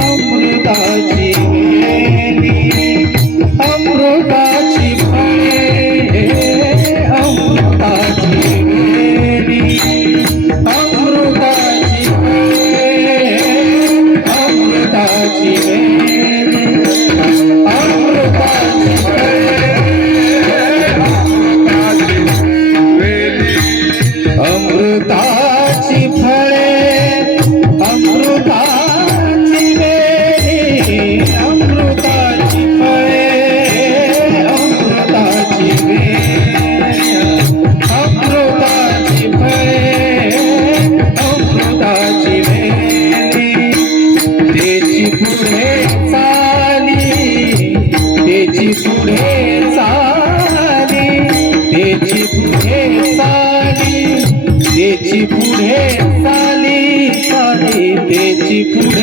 अमृताची अमृताची फळे अमृताची अमृताची अमृताची अमृताची फळे अमृताची वेली अमृताची फळे अमृताची वेली अमृताची फळे अमृताची वेली त्याची पुढे चाली त्याची पुढे चाली त्याची पुढे चाली त्याची पुढे चाली चाली त्याची पुढे